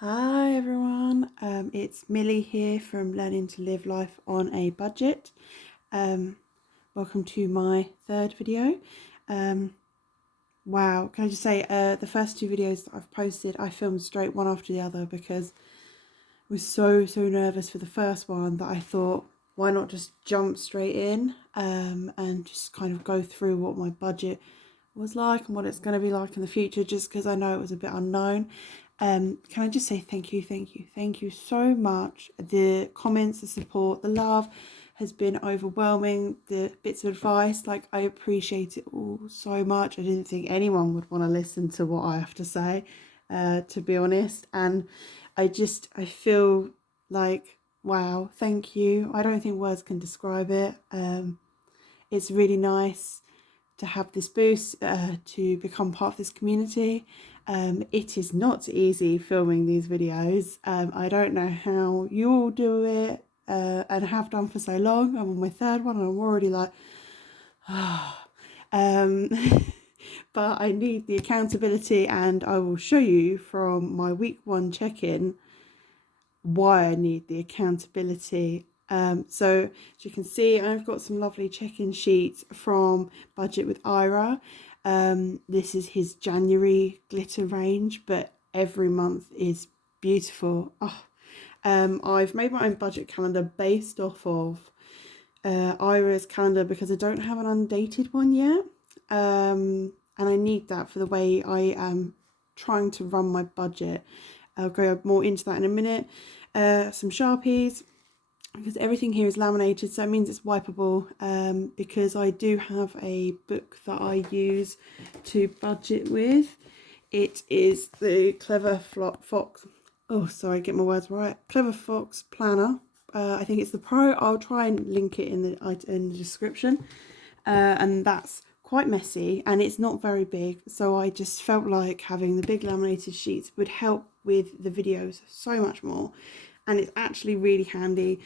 Hi everyone, it's Millie here from Learning to Live Life on a Budget. Welcome to my third video. Wow, can I just say the first two videos that I've posted I filmed straight one after the other because I was so nervous for the first one that I thought why not just jump straight in and just kind of go through what my budget was like and what it's going to be like in the future, just because I know it was a bit unknown. Can I just say thank you so much. The comments, the support, the love has been overwhelming. The bits of advice, like, I appreciate it all so much. I didn't think anyone would want to listen to what I have to say, to be honest. And I feel like, wow, thank you. I don't think words can describe it. It's really nice to have this boost, to become part of this community. It is not easy filming these videos. I don't know how you all do it, and have done for so long. I'm on my third one and I'm already like, but I need the accountability, and I will show you from my week one check-in why I need the accountability. So as you can see, I've got some lovely check-in sheets from Budget with Ira. This is his January glitter range, but every month is beautiful. I've made my own budget calendar based off of Ira's calendar because I don't have an undated one yet, and I need that for the way I am trying to run my budget. I'll go more into that in a minute. Some Sharpies, because everything here is laminated, so it means it's wipeable, because I do have a book that I use to budget with. It is the Clever Fox, get my words right, Clever Fox Planner. I think it's the Pro. I'll try and link it in the description. And that's quite messy and it's not very big, so I just felt like having the big laminated sheets would help with the videos so much more. And it's actually really handy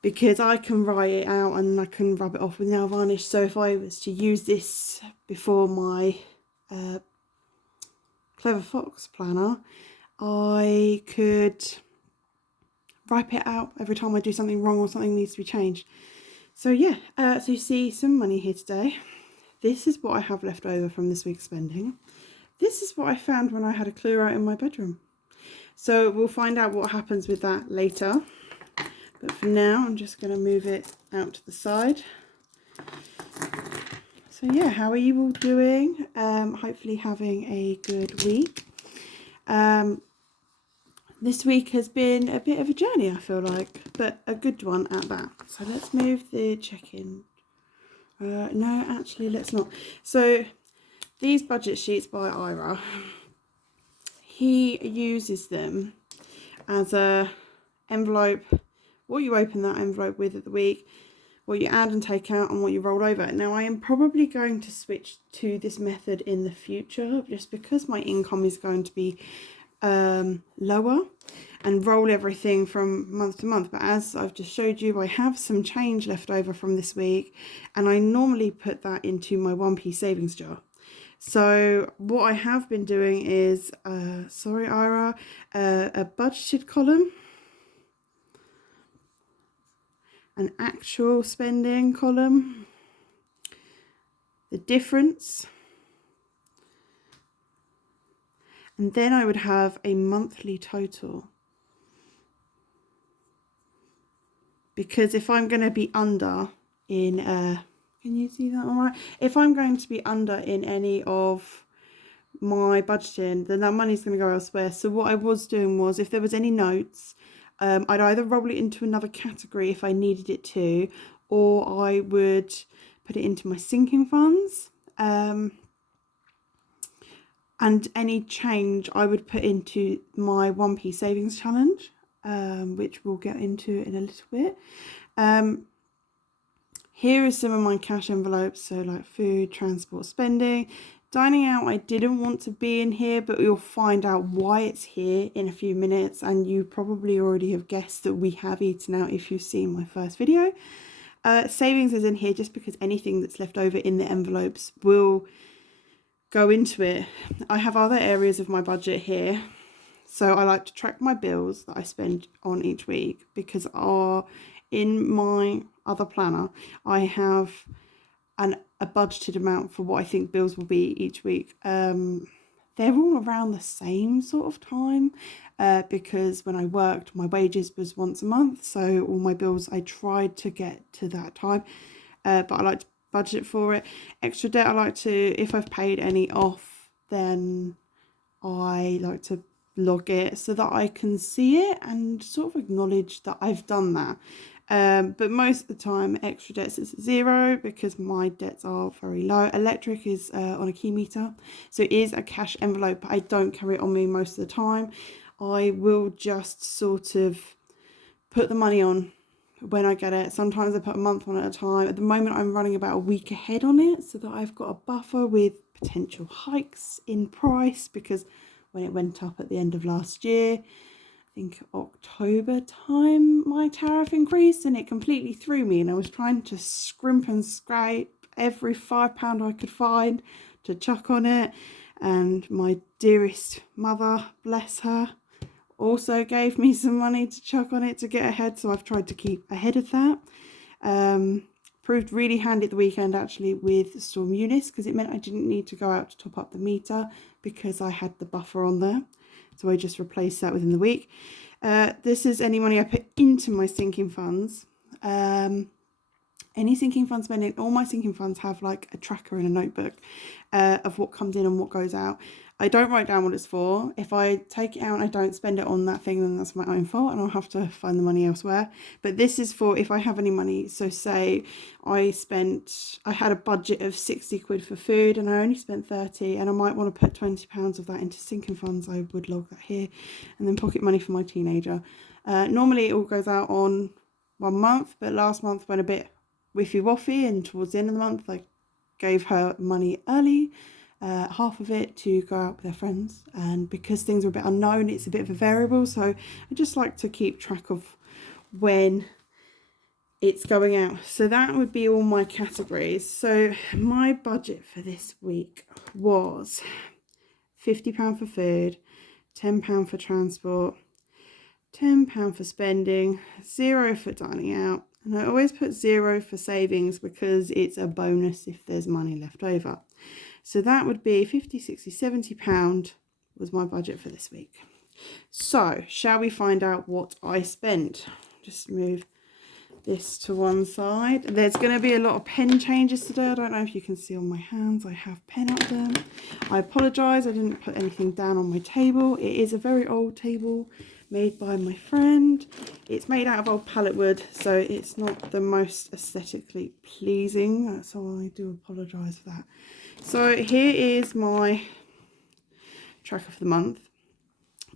because I can write it out and I can rub it off with nail varnish. So if I was to use this before my Clever Fox planner, I could wipe it out every time I do something wrong or something needs to be changed. So yeah, so you see some money here today. This is what I have left over from this week's spending. This is what I found when I had a clear out in my bedroom. So we'll find out what happens with that later. But for now, I'm just going to move it out to the side. So yeah, how are you all doing? Hopefully having a good week. This week has been a bit of a journey, I feel like, but a good one at that. So let's move the check-in. No, actually, let's not. So these budget sheets by Ira, he uses them as a envelope, what you open that envelope with of the week, what you add and take out, and what you roll over. Now, I am probably going to switch to this method in the future just because my income is going to be lower, and roll everything from month to month. But as I've just showed you, I have some change left over from this week, and I normally put that into my 1p savings jar. So what I have been doing is, sorry Ira, a budgeted column, an actual spending column, the difference, and then I would have a monthly total. Because if I'm going to be under in, can you see that all right? If I'm going to be under in any of my budgeting, then that money's going to go elsewhere. So what I was doing was, if there was any notes, I'd either roll it into another category if I needed it to, or I would put it into my sinking funds. And any change I would put into my 1p savings challenge, which we'll get into in a little bit. Here is some of my cash envelopes, so like food, transport, spending. Dining out, I didn't want to be in here, but you'll find out why it's here in a few minutes, and you probably already have guessed that we have eaten out if you've seen my first video. Savings is in here just because anything that's left over in the envelopes will go into it. I have other areas of my budget here. So I like to track my bills that I spend on each week, because in my other planner I have a budgeted amount for what I think bills will be each week. They're all around the same sort of time, because when I worked, my wages was once a month, so all my bills I tried to get to that time, but I like to budget for it. Extra debt, I like to, if I've paid any off, then I like to log it so that I can see it and sort of acknowledge that I've done that. But most of the time, extra debts is 0 because my debts are very low. Electric is on a key meter, so it is a cash envelope, but I don't carry it on me most of the time. I will just sort of put the money on when I get it. Sometimes I put a month on at a time. At the moment, I'm running about a week ahead on it, so that I've got a buffer with potential hikes in price, because when it went up at the end of last year, I think October time, my tariff increased and it completely threw me, and I was trying to scrimp and scrape every £5 I could find to chuck on it. And my dearest mother, bless her, also gave me some money to chuck on it to get ahead, so I've tried to keep ahead of that. Proved really handy at the weekend actually with Storm Eunice, because it meant I didn't need to go out to top up the meter because I had the buffer on there, so I just replaced that within the week. This is any money I put into my sinking funds. Any sinking fund spending, all my sinking funds have like a tracker in a notebook of what comes in and what goes out. I don't write down what it's for. If I take it out and I don't spend it on that thing, then that's my own fault and I'll have to find the money elsewhere. But this is for if I have any money. So say I had a budget of 60 quid for food and I only spent 30, and I might want to put £20 of that into sinking funds. I would log that here. And then pocket money for my teenager. Normally it all goes out on 1 month, but last month went a bit whiffy woffy, and towards the end of the month I gave her money early, half of it to go out with her friends, and because things are a bit unknown, it's a bit of a variable, so I just like to keep track of when it's going out. So that would be all my categories. So my budget for this week was £50 for food, £10 for transport, £10 for spending, 0 for dining out. And I always put 0 for savings because it's a bonus if there's money left over. So that would be £50, £60, £70 was my budget for this week. So shall we find out what I spent? Just move this to one side. There's going to be a lot of pen changes today. I don't know if you can see on my hands, I have pen up them. I apologise, I didn't put anything down on my table. It is a very old table made by my friend. It's made out of old pallet wood, so it's not the most aesthetically pleasing, so I do apologise for that. So here is my tracker for the month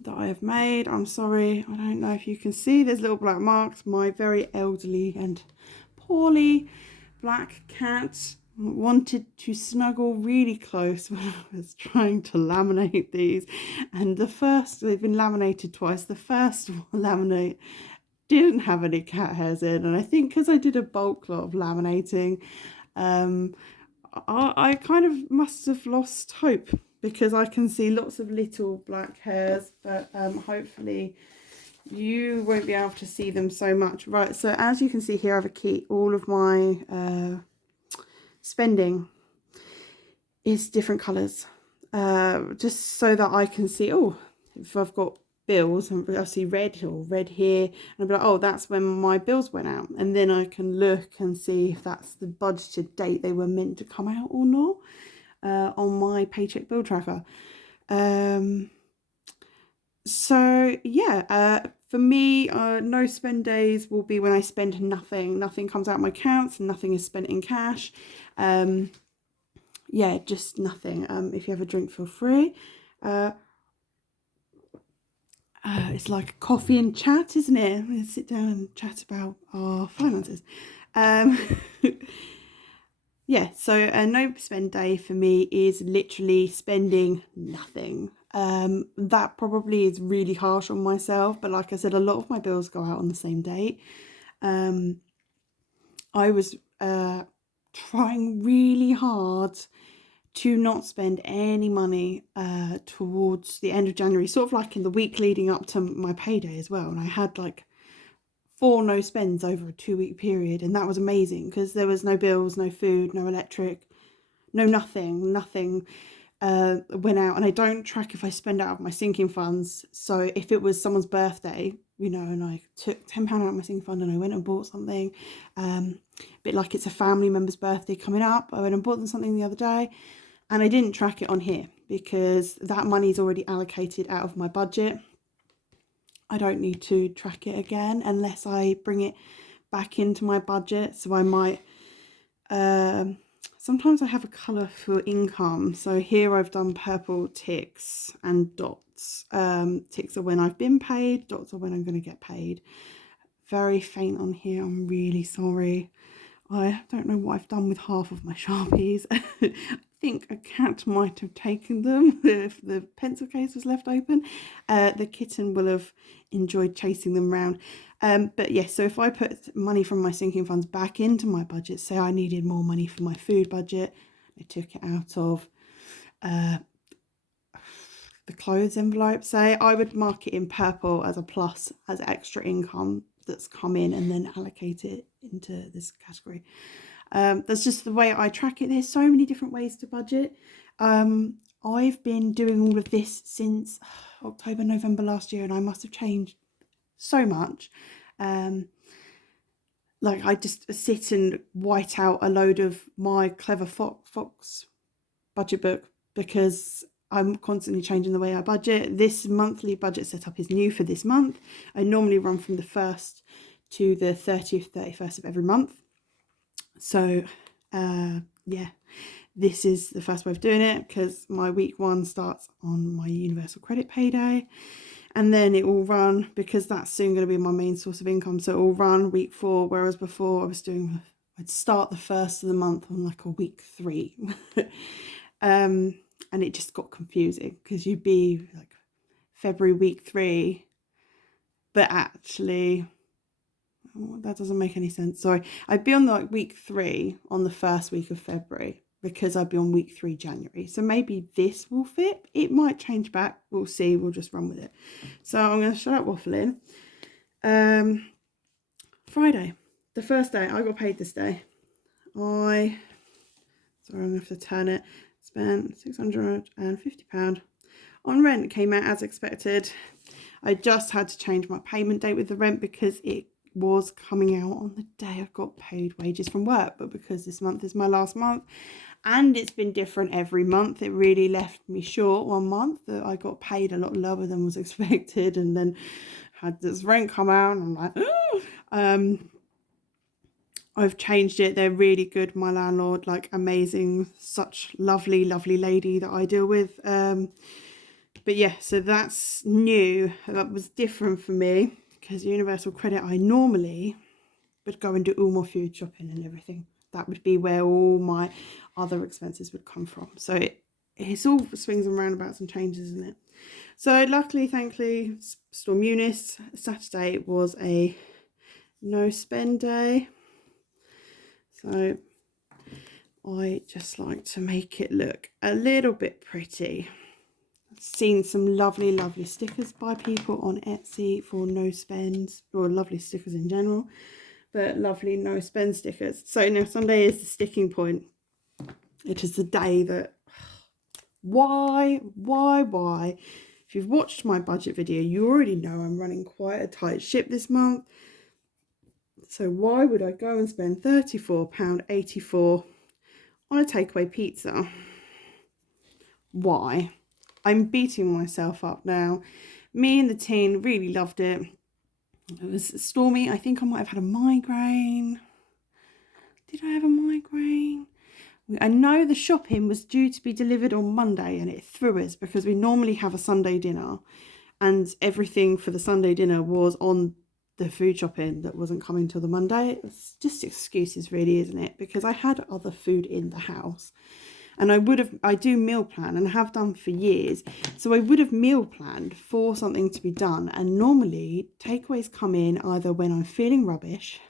that I have made. I'm sorry, I don't know if you can see, there's little black marks. My very elderly and poorly black cat wanted to snuggle really close when I was trying to laminate these, and they've been laminated twice. The first laminate didn't have any cat hairs in, and I think because I did a bulk lot of laminating, I kind of must have lost hope, because I can see lots of little black hairs, but hopefully you won't be able to see them so much. Right, so as you can see here, I have a key. All of my spending is different colours, just so that I can see, oh, if I've got bills and I see red or red here, and I'll be like, oh, that's when my bills went out, and then I can look and see if that's the budgeted date they were meant to come out or not, on my paycheck bill tracker. So yeah, for me, no spend days will be when I spend nothing comes out of my accounts and nothing is spent in cash. Yeah, just nothing. If you have a drink, feel free. It's like a coffee and chat, isn't it? We'll sit down and chat about our finances. Yeah, so a no spend day for me is literally spending nothing. That probably is really harsh on myself, but like I said, a lot of my bills go out on the same date. I was trying really hard to not spend any money towards the end of January, sort of like in the week leading up to my payday as well. And I had like 4 no spends over a 2-week period, and that was amazing because there was no bills, no food, no electric, no nothing went out. And I don't track if I spend out of my sinking funds. So if it was someone's birthday, you know, and I took £10 out of my sinking fund and I went and bought something, a bit like it's a family member's birthday coming up, I went and bought them something the other day, and I didn't track it on here because that money's already allocated out of my budget. I don't need to track it again unless I bring it back into my budget. So I might, sometimes I have a colour for income. So here I've done purple ticks and dots. Ticks are when I've been paid, dots are when I'm going to get paid. Very faint on here, I'm really sorry. I don't know what I've done with half of my Sharpies. I think a cat might have taken them if the pencil case was left open. The kitten will have enjoyed chasing them around. But yes, so if I put money from my sinking funds back into my budget, say I needed more money for my food budget, I took it out of the clothes envelope, say, I would mark it in purple as a plus, as extra income that's come in, and then allocate it into this category. That's just the way I track it. There's so many different ways to budget. I've been doing all of this since October, November last year, and I must have changed so much. Like I just sit and white out a load of my Clever Fox budget book because I'm constantly changing the way I budget. This monthly budget setup is new for this month. I normally run from the 1st to the 30th, 31st of every month. So yeah, this is the first way of doing it because my week 1 starts on my universal credit payday, and then it will run, because that's soon going to be my main source of income, so it will run week 4, whereas before I'd start the 1st of the month on like a week 3. And it just got confusing because you'd be like February week 3, but actually that doesn't make any sense. Sorry, I'd be on like week 3 on the 1st week of February because I'd be on week 3 January. So maybe this will fit. It might change back. We'll see. We'll just run with it. So I'm going to shut up waffling. Friday, the first day I got paid this day. Sorry, I'm going to have to turn it. Spent £650 on rent. Came out as expected. I just had to change my payment date with the rent because it was coming out on the day I got paid wages from work, but because this month is my last month and it's been different every month, it really left me short one month that I got paid a lot lower than was expected, and then had this rent come out and I'm like, oh. I've changed it. They're really good, my landlord, like amazing, such lovely lady that I deal with. But yeah, so that's new. That was different for me because universal credit, I normally would go and do all my food shopping and everything. That would be where all my other expenses would come from. So it's all swings and roundabouts and changes, isn't it? So luckily, thankfully, Storm Eunice, Saturday was a no spend day. So I just like to make it look a little bit pretty. I've seen some lovely stickers by people on Etsy for no spends, or lovely stickers in general, but lovely no spend stickers. So now Sunday is the sticking point. It is the day that, why? If you've watched my budget video, you already know I'm running quite a tight ship this month. So why would I go and spend £34.84 on a takeaway pizza? Why? I'm beating myself up now. Me and the teen really loved it. It was stormy. I think I might have had a migraine. Did I have a migraine? I know the shopping was due to be delivered on Monday and it threw us because we normally have a Sunday dinner and everything for the Sunday dinner was on the food shopping that wasn't coming till the Monday. It's just excuses really, isn't it? Because I had other food in the house and I do meal plan and have done for years. So I would have meal planned for something to be done. And normally takeaways come in either when I'm feeling rubbish,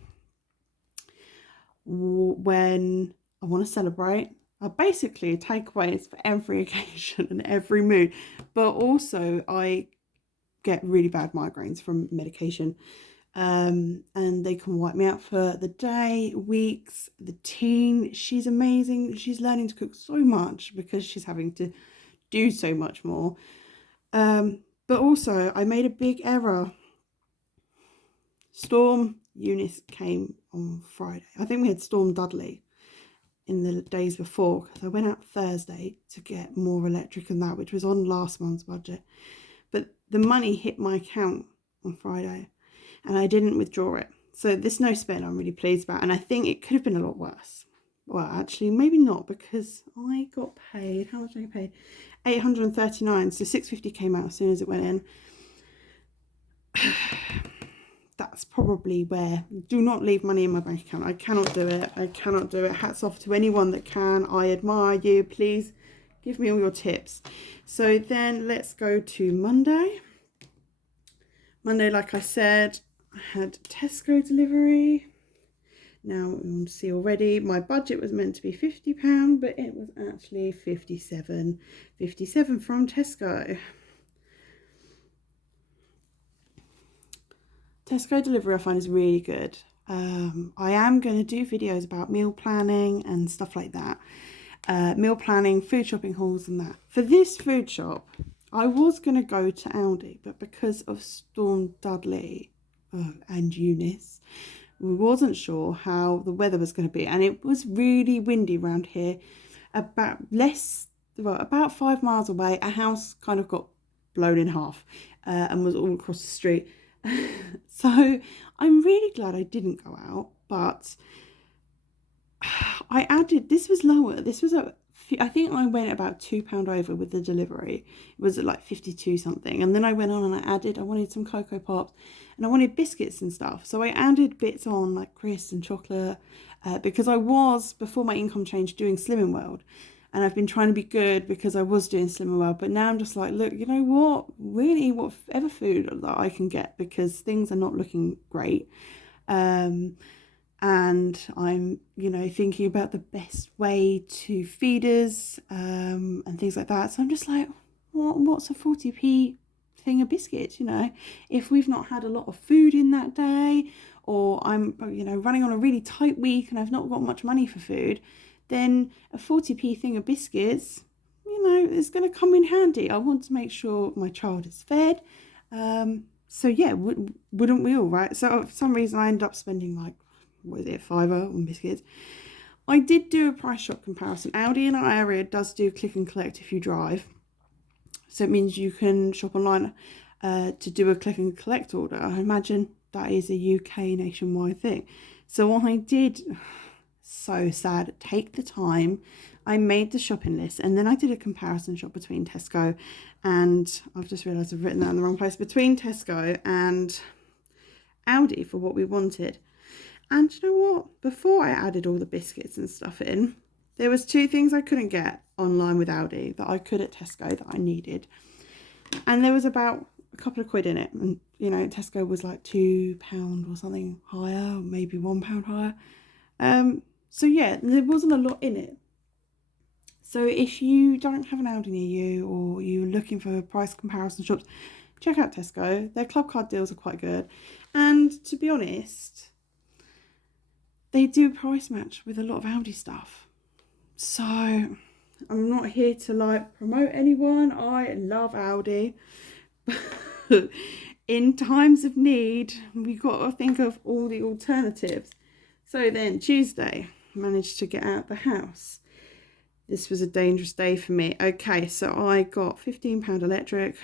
when I want to celebrate, are basically takeaways for every occasion and every mood. But also I get really bad migraines from medication. And they can wipe me out for the day, weeks. The teen, she's amazing. She's learning to cook so much because she's having to do so much more. But also I made a big error. Storm Eunice came on Friday. I think we had Storm Dudley in the days before, because I went out Thursday to get more electric than that, which was on last month's budget. But the money hit my account on Friday and I didn't withdraw it. So this no spend I'm really pleased about, and I think it could have been a lot worse. Well, actually, maybe not, because I got paid. How much did I get paid? $839. So $650 came out as soon as it went in. That's probably where. Do not leave money in my bank account. I cannot do it. I cannot do it. Hats off to anyone that can. I admire you. Please give me all your tips. So then let's go to Monday. Monday, like I said, I had Tesco delivery. Now, you see already, my budget was meant to be £50, but it was actually 57. 57 from Tesco. Tesco delivery I find is really good. I am going to do videos about meal planning and stuff like that. Meal planning, food shopping hauls and that. For this food shop, I was going to go to Aldi, but because of Storm Dudley and Eunice, we wasn't sure how the weather was going to be. And it was really windy around here. About 5 miles away, a house kind of got blown in half and was all across the street. So I'm really glad I didn't go out, but I added, this was lower. This was I think I went about £2 over with the delivery. It was at like 52 something. And then I went on and I wanted some Cocoa Pops and I wanted biscuits and stuff. So I added bits on like crisps and chocolate because I was, before my income change, doing Slimming World. And I've been trying to be good because I was doing Slimming World. But now I'm just like, look, you know what? Really, whatever food that I can get, because things are not looking great. And I'm, thinking about the best way to feed us and things like that. So I'm just like, what's a 40p thing of biscuits? If we've not had a lot of food in that day, or I'm, running on a really tight week and I've not got much money for food, then a 40p thing of biscuits, is going to come in handy. I want to make sure my child is fed. So yeah, wouldn't we all, right? So for some reason I ended up spending like, £5 on biscuits. I did do a price shop comparison. Aldi in our area does do click and collect if you drive. So it means you can shop online to do a click and collect order. I imagine that is a UK nationwide thing. So I did, so sad, take the time. I made the shopping list and then I did a comparison shop between Tesco and, I've just realised I've written that in the wrong place, between Tesco and Aldi for what we wanted. And you know what? Before I added all the biscuits and stuff in, there was 2 things I couldn't get online with Aldi that I could at Tesco that I needed. And there was about a couple of quid in it. And, Tesco was like £2 or something higher, or maybe £1 higher. So yeah, there wasn't a lot in it. So if you don't have an Aldi near you, or you're looking for price comparison shops, check out Tesco. Their club card deals are quite good. And to be honest, they do price match with a lot of Aldi stuff. So I'm not here to promote anyone. I love Aldi. In times of need, we've got to think of all the alternatives. So then Tuesday, managed to get out the house. This was a dangerous day for me. Okay, so I got £15 electric.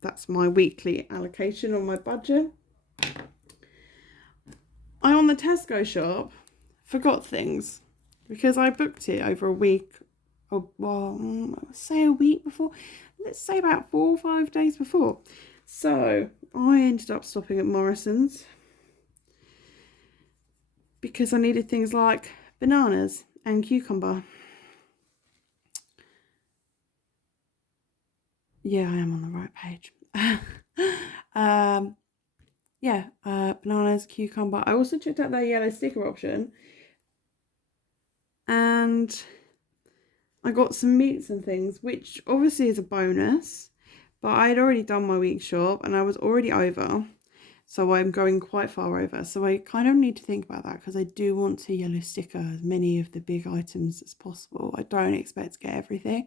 That's my weekly allocation on my budget. I, on the Tesco shop, forgot things because I booked it over a week, say a week before, let's say about 4 or 5 days before. So I ended up stopping at Morrison's because I needed things like bananas and cucumber. Yeah, I am on the right page. Bananas, cucumber. I also checked out their yellow sticker option. and I got some meats and things, which obviously is a bonus, but I'd already done my week shop and I was already over. So I'm going quite far over. So I kind of need to think about that because I do want to yellow sticker as many of the big items as possible. I don't expect to get everything.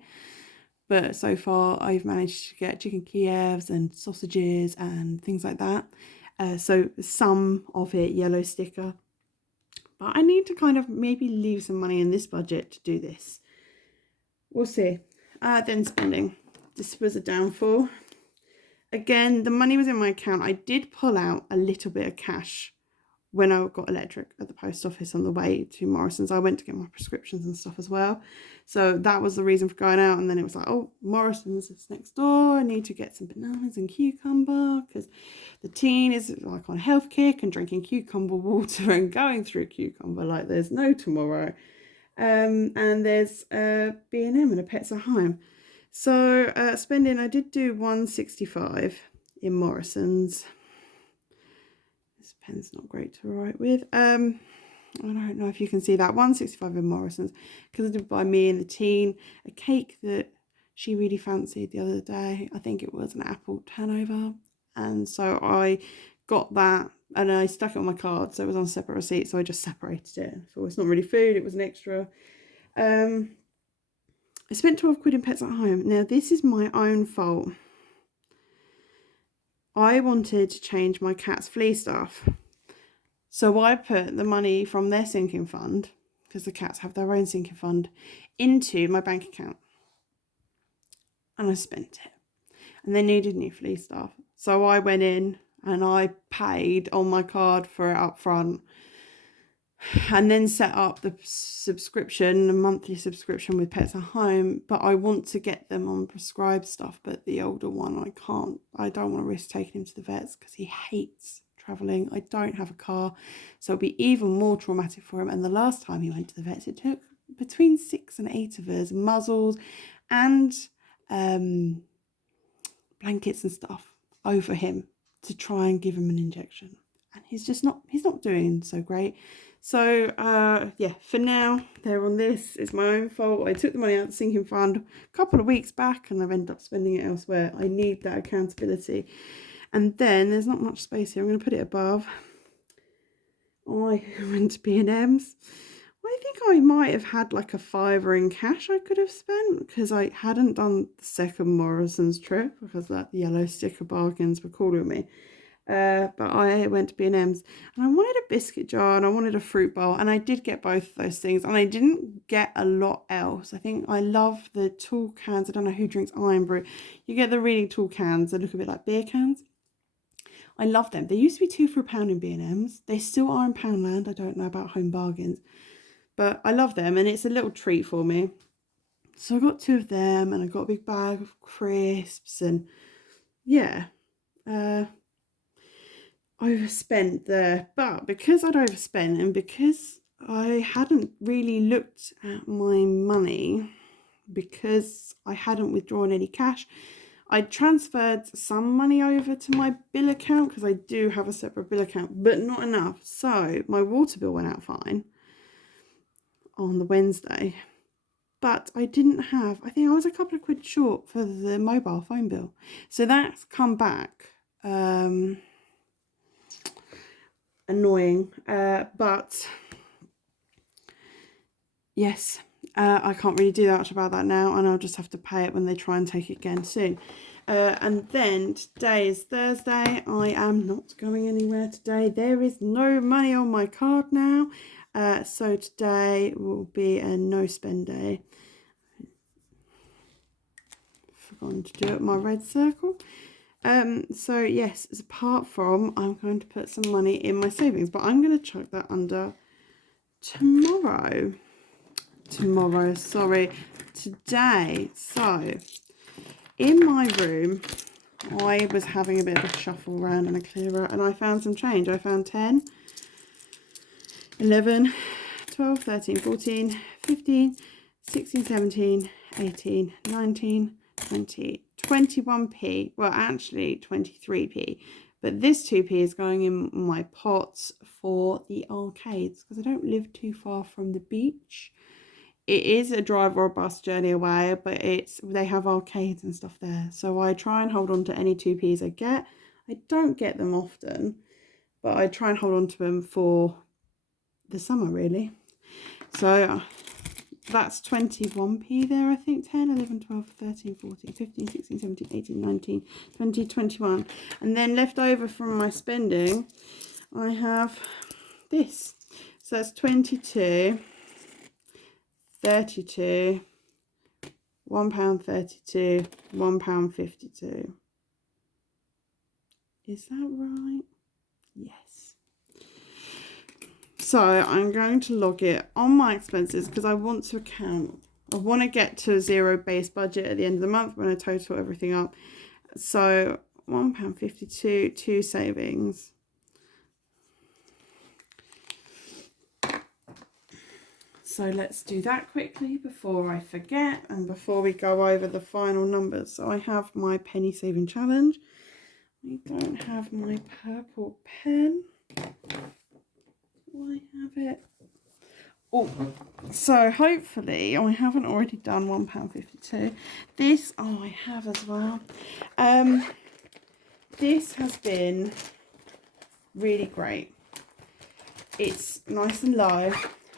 But so far I've managed to get chicken Kievs and sausages and things like that. So some of it yellow sticker. But I need to kind of maybe leave some money in this budget to do this. We'll see. Then spending. This was a downfall. Again, the money was in my account. I did pull out a little bit of cash when I got electric at the post office on the way to Morrison's. I went to get my prescriptions and stuff as well. So that was the reason for going out. And then it was like, oh, Morrison's is next door. I need to get some bananas and cucumber because the teen is like on a health kick and drinking cucumber water and going through cucumber like there's no tomorrow. And there's B&M and a Pets at Home. So spending, I did do 165 in Morrison's. This pen's not great to write with. I don't know if you can see that. 165 in Morrison's because I did buy me and the teen a cake that she really fancied the other day. I think it was an apple turnover. And so I got that and I stuck it on my card. So it was on a separate receipt. So I just separated it. So it's not really food. It was an extra. I spent 12 quid in Pets at Home. Now, this is my own fault. I wanted to change my cat's flea stuff. So I put the money from their sinking fund, because the cats have their own sinking fund, into my bank account. And I spent it. And they needed new flea stuff. So I went in and I paid on my card for it up front. And then set up the subscription, a monthly subscription with Pets at Home. But I want to get them on prescribed stuff. But the older one, I can't. I don't want to risk taking him to the vets because he hates travelling. I don't have a car. So it'll be even more traumatic for him. And the last time he went to the vets, it took between 6 and 8 of us, muzzles and blankets and stuff over him to try and give him an injection. And he's not doing so great. So, yeah, for now, they're on this. It's my own fault. I took the money out of the sinking fund a couple of weeks back and I've ended up spending it elsewhere. I need that accountability. And then there's not much space here. I'm going to put it above. I went to B&M's. I think I might have had like a £5 in cash I could have spent because I hadn't done the second Morrison's trip because that yellow sticker bargains were calling me. But I went to B&M's and I wanted a biscuit jar and I wanted a fruit bowl and I did get both of those things and I didn't get a lot else. I think I love the tall cans. I don't know who drinks Iron Brew. You get the really tall cans. They look a bit like beer cans. I love them. They used to be £2 for £1 in B&M's. They still are in Poundland. I don't know about Home Bargains. But I love them and it's a little treat for me. So I got 2 of them and I got a big bag of crisps and yeah. Overspent there, but because I'd overspent and because I hadn't really looked at my money, because I hadn't withdrawn any cash, I transferred some money over to my bill account because I do have a separate bill account, but not enough. So my water bill went out fine on the Wednesday, but I didn't have, I think I was a couple of quid short for the mobile phone bill. So that's come back. Annoying, but yes, I can't really do that much about that now, and I'll just have to pay it when they try and take it again soon. And then today is Thursday. I am not going anywhere today. There is no money on my card now, so today will be a no spend day. Forgotten to do it my red circle. So yes, apart from I'm going to put some money in my savings, but I'm going to chuck that under tomorrow, sorry, today. So in my room, I was having a bit of a shuffle around and a clear out and I found some change. I found 10, 11, 12, 13, 14, 15, 16, 17, 18, 19, 20, 21p, well actually 23p, but this 2p is going in my pots for the arcades because I don't live too far from the beach. it is a drive or a bus journey away, but they have arcades and stuff there. So I try and hold on to any 2p's I get. I don't get them often, but I try and hold on to them for the summer, really. So that's 21p there, I think. 10, 11, 12, 13, 14, 15, 16, 17, 18, 19, 20, 21. And then left over from my spending, I have this. So that's 22, 32, £1.32, £1.52. Is that right? Yes. So I'm going to log it on my expenses because I want to account. I want to get to a zero base budget at the end of the month when I total everything up. So £1.52, 2 savings. So let's do that quickly before I forget and before we go over the final numbers. So I have my penny saving challenge. I don't have my purple pen. Do I have it? Oh, so hopefully I haven't already done £1.52. This, oh, I have as well. This has been really great. It's nice and low.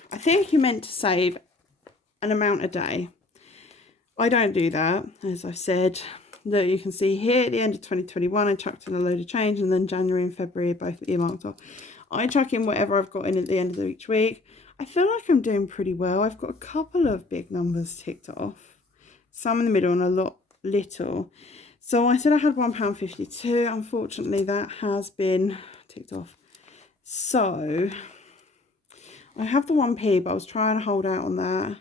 I think you're meant to save an amount a day. I don't do that, as I've said. Look, you can see here at the end of 2021, I chucked in a load of change, and then January and February both earmarked off. I chuck in whatever I've got in at the end of each week. I feel like I'm doing pretty well. I've got a couple of big numbers ticked off, some in the middle and a lot little. So I said I had £1.52. Unfortunately, that has been ticked off. So I have the 1p, but I was trying to hold out on that.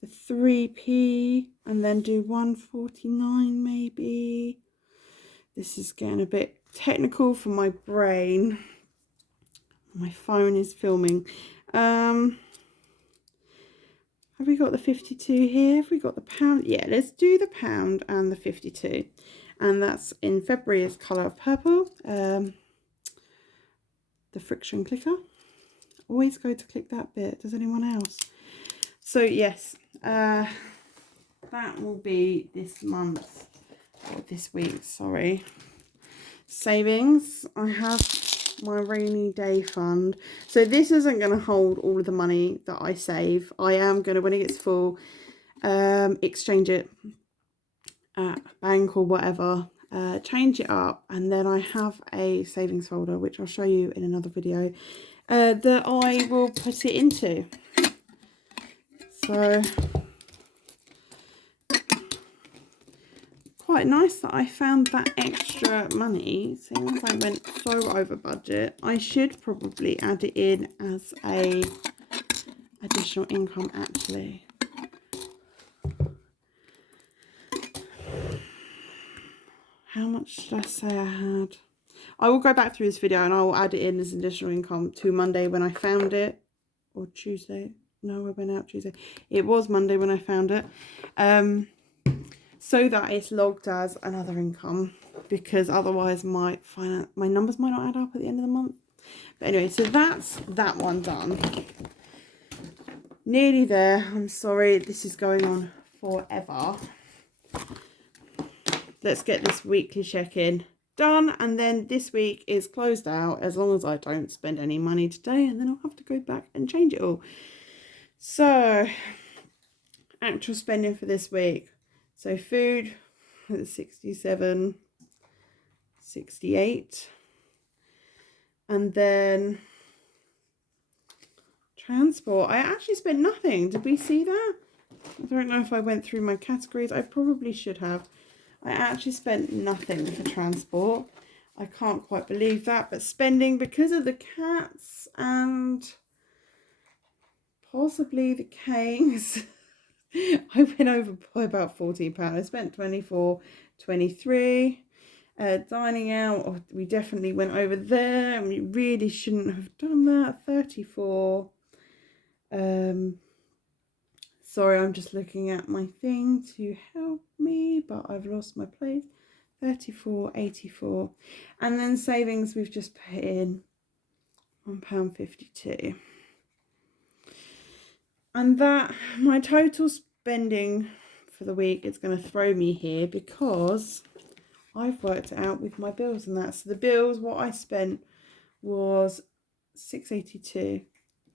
The 3p, and then do 149 maybe. This is getting a bit technical for my brain. My phone is filming. Have we got the 52 here? Have we got the pound? Yeah, let's do the pound and the 52. And that's in February is colour of purple. The friction clicker. Always go to click that bit. Does anyone else? So yes, that will be this month, or this week, sorry. Savings, I have my rainy day fund. So this isn't going to hold all of the money that I save. I am going to, when it gets full, exchange it at a bank or whatever, change it up, and then I have a savings folder, which I'll show you in another video, that I will put it into. So quite nice that I found that extra money. Seeing as I went so over budget, I should probably add it in as a additional income actually. How much did I say I had? I will go back through this video and I will add it in as additional income to Monday when I found it, or Tuesday. No, I went out Tuesday. It was Monday when I found it. So that it's logged as another income, because otherwise my numbers might not add up at the end of the month. But anyway, so that's that one done. Nearly there. I'm sorry, this is going on forever. Let's get this weekly check-in done, and then this week is closed out as long as I don't spend any money today, and then I'll have to go back and change it all. So actual spending for this week. So food, 67, 68. And then transport. I actually spent nothing. Did we see that? I don't know if I went through my categories. I probably should have. I actually spent nothing for transport. I can't quite believe that. But spending because of the cats and possibly the canes. I went over by about £14. I spent 24, 23. Dining out, we definitely went over there, and we really shouldn't have done that. 34. Sorry, I'm just looking at my thing to help me, but I've lost my place. 34, 84. And then savings, we've just put in £1.52. And that, my total spending for the week is going to throw me here because I've worked it out with my bills and that. So the bills, what I spent was £6.82.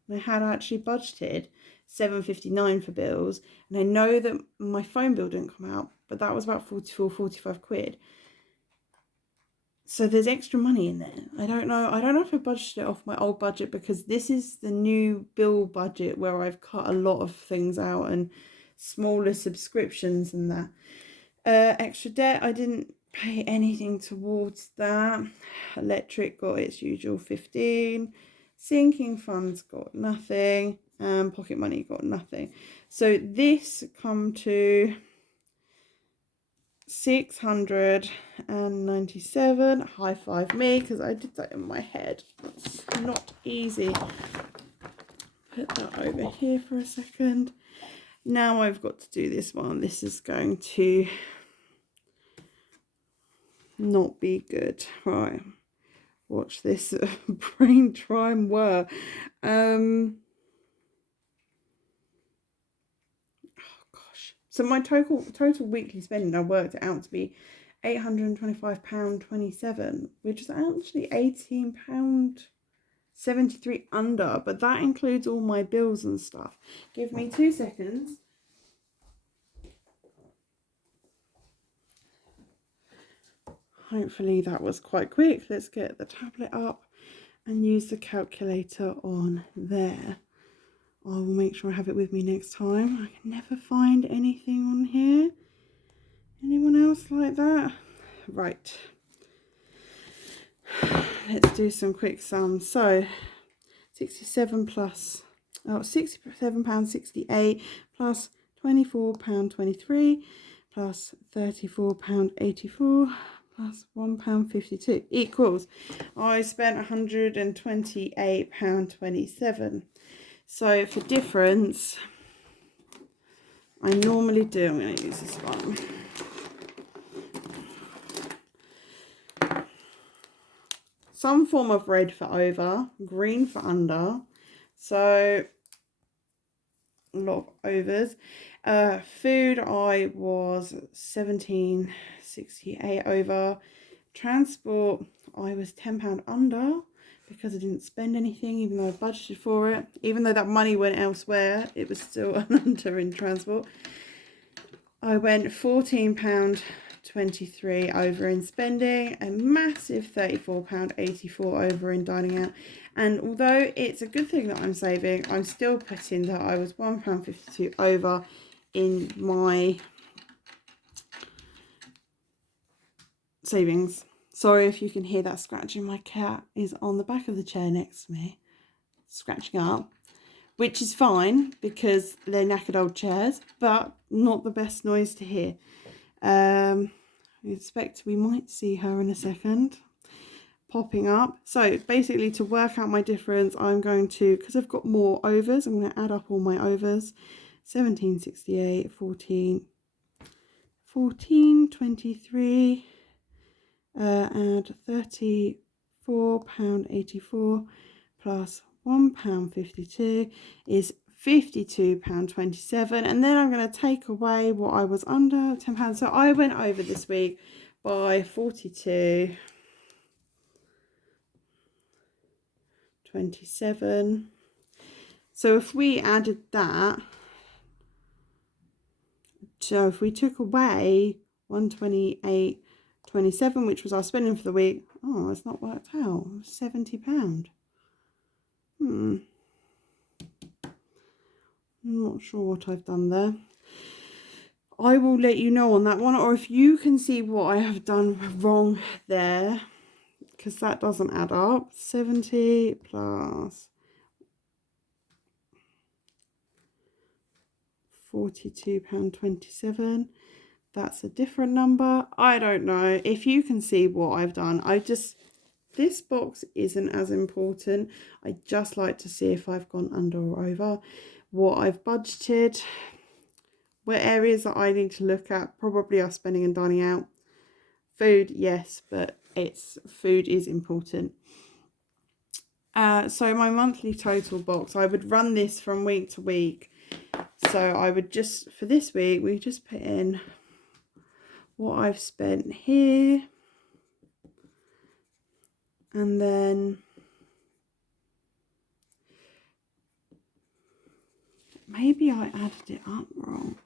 And I had actually budgeted £7.59 for bills. And I know that my phone bill didn't come out, but that was about 45 quid. So there's extra money in there. I don't know if I budgeted it off my old budget, because this is the new bill budget where I've cut a lot of things out and smaller subscriptions and that. Extra debt, I didn't pay anything towards that. Electric got its usual 15. Sinking funds got nothing. Pocket money got nothing. So this come to 697. High five me, because I did that in my head. That's not easy. Put that over here for a second. Now I've got to do this one. This is going to not be good. Right. Watch this brain try and work. Oh gosh. So my total weekly spending, I worked it out to be £825.27, which is actually £18.73 under, but that includes all my bills and stuff. Give me 2 seconds. Hopefully that was quite quick. Let's get the tablet up and use the calculator on there. I will make sure I have it with me next time. I can never find anything on here. Anyone else like that? Right. Let's do some quick sums. So £67.68 plus £24.23 plus £34.84 plus £1.52 equals, I spent £128.27. So for difference, I normally do, I'm going to use this one. Some form of red for over, green for under. So a lot of overs. Food, I was £17.68 over. Transport, I was £10 under because I didn't spend anything, even though I budgeted for it. Even though that money went elsewhere, it was still an under in transport. I went £14.23 over in spending, a massive £34.84 over in dining out. And although it's a good thing that I'm saving, I'm still putting that I was £1.52 over in my savings. Sorry if you can hear that scratching. My cat is on the back of the chair next to me, scratching up, which is fine because they're knackered old chairs, but not the best noise to hear. I expect we might see her in a second popping up. So basically, to work out my difference, I'm going to, because I've got more overs, I'm going to add up all my overs. 17.68, 14.23, add £34.84 plus £1.52 is £52.27, and then I'm going to take away what I was under, £10. So I went over this week by 42.27. So if we added that, so if we took away 128.27, which was our spending for the week, oh, it's not worked out. £70. I'm not sure what I've done there. I will let you know on that one, or if you can see what I have done wrong there, because that doesn't add up. 70 plus 42.27. That's a different number. I don't know. If you can see what I've done, this box isn't as important. I just like to see if I've gone under or over. What I've budgeted, where areas that I need to look at, probably are spending and dining out. Food, yes, but food is important. So my monthly total box, I would run this from week to week So I would just, for this week, we just put in what I've spent here. And then maybe I added it up wrong.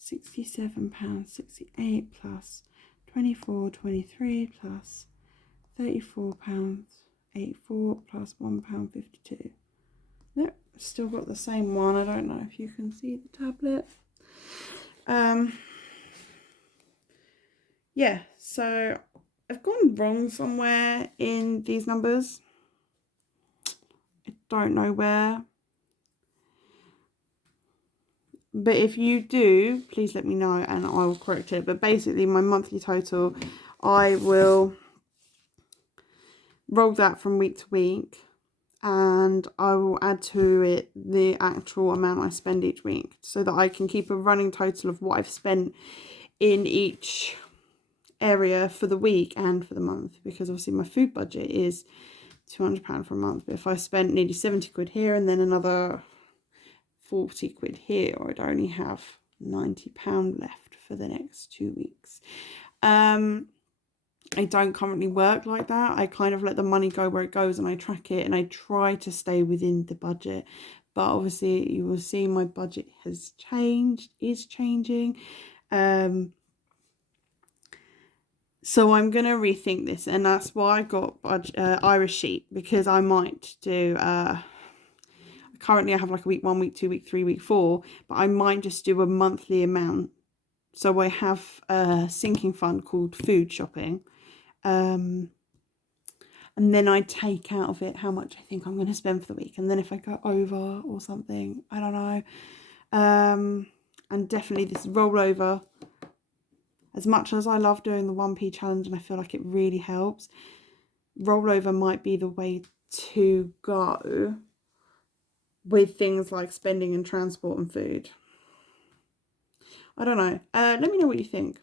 £67.68 plus 24.23 plus £34.84 plus £1.52. Nope, still got the same one. I don't know if you can see the tablet. Yeah, so I've gone wrong somewhere in these numbers. I don't know where. But if you do, please let me know and I will correct it. But basically my monthly total, I will roll that from week to week, and I will add to it the actual amount I spend each week, so that I can keep a running total of what I've spent in each area for the week and for the month. Because obviously my food budget is £200 for a month, but if I spent nearly 70 quid here and then another 40 quid here, I'd only have £90 left for the next 2 weeks. I don't currently work like that. I kind of let the money go where it goes and I track it and I try to stay within the budget. But obviously you will see my budget has changed, is changing. So I'm going to rethink this, and that's why I got Irish sheet, because I might do, currently I have like a week 1, week 2, week 3, week 4, but I might just do a monthly amount. So I have a sinking fund called food shopping. And then I take out of it how much I think I'm going to spend for the week. And then if I go over or something, I don't know. And definitely this rollover, as much as I love doing the 1p challenge and I feel like it really helps, rollover might be the way to go with things like spending and transport and food. I don't know. Let me know what you think.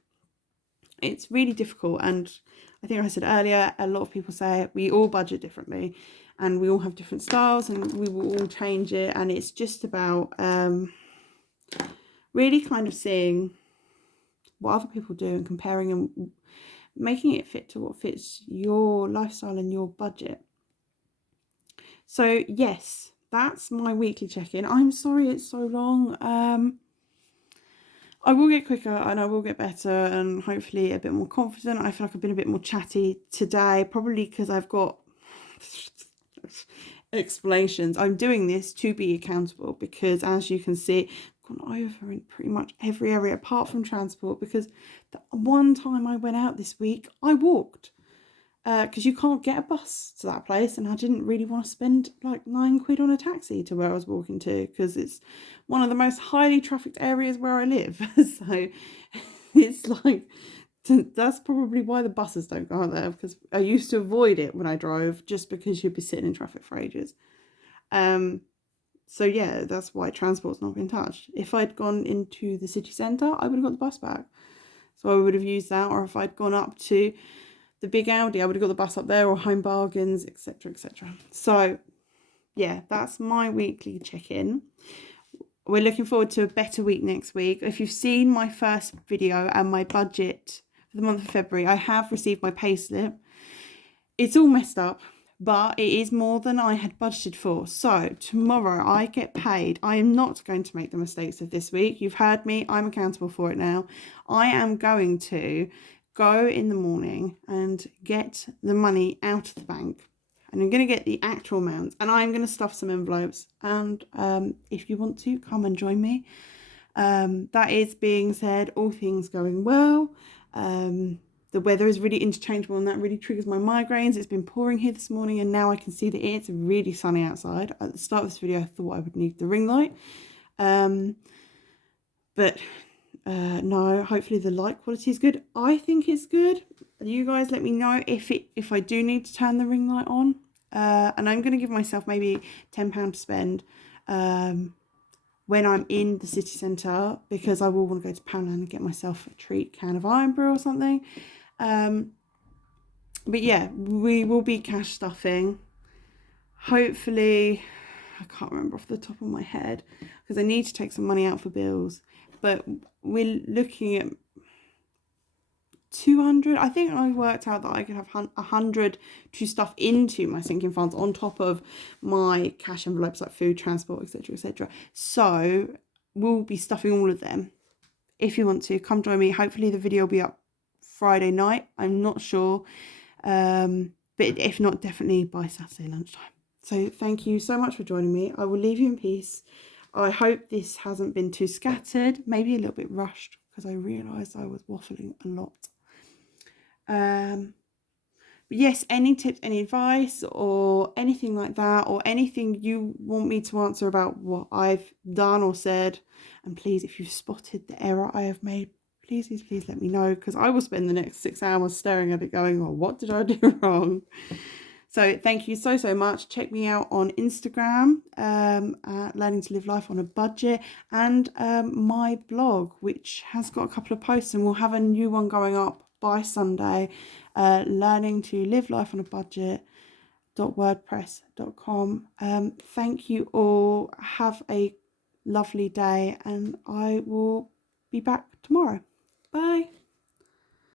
It's really difficult, and I think I said earlier, a lot of people say we all budget differently and we all have different styles and we will all change it, and it's just about really kind of seeing what other people do and comparing and making it fit to what fits your lifestyle and your budget. So yes, that's my weekly check-in. I'm sorry it's so long. I will get quicker and I will get better and hopefully a bit more confident. I feel like I've been a bit more chatty today, probably because I've got explanations. I'm doing this to be accountable because, as you can see, I've gone over in pretty much every area apart from transport, because the one time I went out this week, I walked. Because you can't get a bus to that place, and I didn't really want to spend like 9 quid on a taxi to where I was walking to, because it's one of the most highly trafficked areas where I live. So it's like, that's probably why the buses don't go out there, because I used to avoid it when I drove, just because you'd be sitting in traffic for ages. So yeah, that's why transport's not been touched. If I'd gone into the city centre, I would have got the bus back, so I would have used that. Or if I'd gone up to the big Audi, I would have got the bus up there, or Home Bargains, etc, etc. So yeah, that's my weekly check-in. We're looking forward to a better week next week. If you've seen my first video and my budget for the month of February, I have received my payslip. It's all messed up, but it is more than I had budgeted for. So tomorrow I get paid. I am not going to make the mistakes of this week. You've heard me. I'm accountable for it now. I am going to go in the morning and get the money out of the bank, and I'm going to get the actual amount, and I'm going to stuff some envelopes, and if you want to, come and join me. That is being said, all things going well. The weather is really interchangeable, and that really triggers my migraines. It's been pouring here this morning, and now I can see that it's really sunny outside. At the start of this video I thought I would need the ring light, but no, hopefully the light quality is good. I think it's good. You guys let me know if I do need to turn the ring light on. And I'm going to give myself maybe £10 to spend when I'm in the city centre, because I will want to go to Poundland and get myself a treat can of Iron Brew or something. But yeah, we will be cash stuffing. Hopefully, I can't remember off the top of my head, because because I need to take some money out for bills. But we're looking at 200. I think I worked out that I could have 100 to stuff into my sinking funds on top of my cash envelopes like food, transport, etc, etc. So we'll be stuffing all of them. If you want to, come join me. Hopefully the video will be up Friday night. I'm not sure, but if not, definitely by Saturday lunchtime. So thank you so much for joining me. I will leave you in peace. I hope this hasn't been too scattered, maybe a little bit rushed, because I realised I was waffling a lot. But yes, any tips, any advice, or anything like that, or anything you want me to answer about what I've done or said, and please, if you've spotted the error I have made, please let me know, because I will spend the next 6 hours staring at it going, oh, what did I do wrong? So thank you so much. Check me out on Instagram, at Learning to Live Life on a Budget, and my blog, which has got a couple of posts, and we'll have a new one going up by Sunday, Learning to Live Life on a Budget.wordpress.com. Thank you all. Have a lovely day, and I will be back tomorrow. Bye.